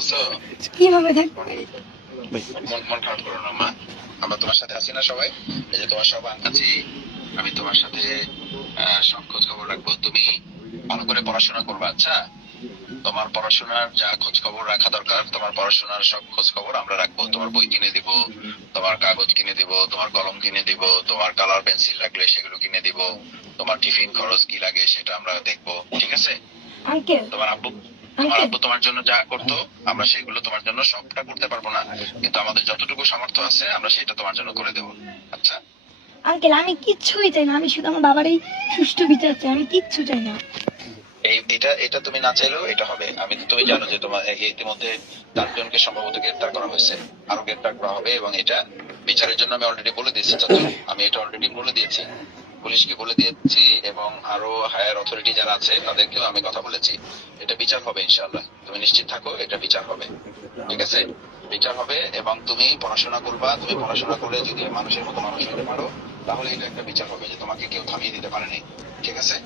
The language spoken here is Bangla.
আছো? কিভাবে থাকবো? মন খারাপ করো না মা, আমরা তোমার সাথে আছি না সবাই? এই যে তোমার সব আছি, আমি তোমার সাথে সব খোঁজ খবর রাখবো। তুমি ভালো করে পড়াশোনা করবা, আচ্ছা? তোমার পড়াশোনার যা খোঁজ খবর রাখা দরকার, তোমার পড়াশোনার সব খোঁজ খবর আমরা রাখবো। তোমার বই কিনে দিব, তোমার কাগজ কিনে দিব, তোমার কলম কিনে দিব, তোমার কালার পেন্সিল লাগলে সেগুলো কিনে দিব, তোমার টিফিন খরচ কি লাগে সেটা আমরা দেখবো, ঠিক আছে? আঙ্কেল, তোমার আব্বু আঙ্কেল, তোমার জন্য যা করতো আমরা সেগুলো তোমার জন্য সবটা করতে পারবো না, কিন্তু আমাদের যতটুকু সামর্থ্য আছে আমরা সেটা তোমার জন্য করে দেবো, আচ্ছা? আঙ্কেল, আমি কিচ্ছুই চাই না। আমি শুধু আমার বাবার এই সুষ্ঠু বিচার চাই। আমি কিচ্ছু চাই না। এটা এটা তুমি না চাইলেও এটা হবে। তুমি জানো যে তোমার ইতিমধ্যে 4 জনকে সম্ভবত গ্রেপ্তার করা হয়েছে, আরো গ্রেপ্তার করা হবে, এবং এটা বিচারের জন্য আমি অলরেডি বলে দিয়েছি চাচা, আমি এটা অলরেডি বলে দিয়েছি, পুলিশকে বলে দিয়েছি, এবং আরো হায়ার অথরিটি যারা আছে তাদেরকেও আমি কথা বলেছি। এটা বিচার হবে ইনশাআল্লাহ, তুমি নিশ্চিত থাকো, এটা বিচার হবে, ঠিক আছে? বিচার হবে, এবং তুমি পড়াশোনা করবা। তুমি পড়াশোনা করে যদি মানুষের মতো মানুষ হতে পারো, তাহলে এটা একটা বিচার হবে যে তোমাকে কেউ থামিয়ে দিতে পারেনি, ঠিক আছে?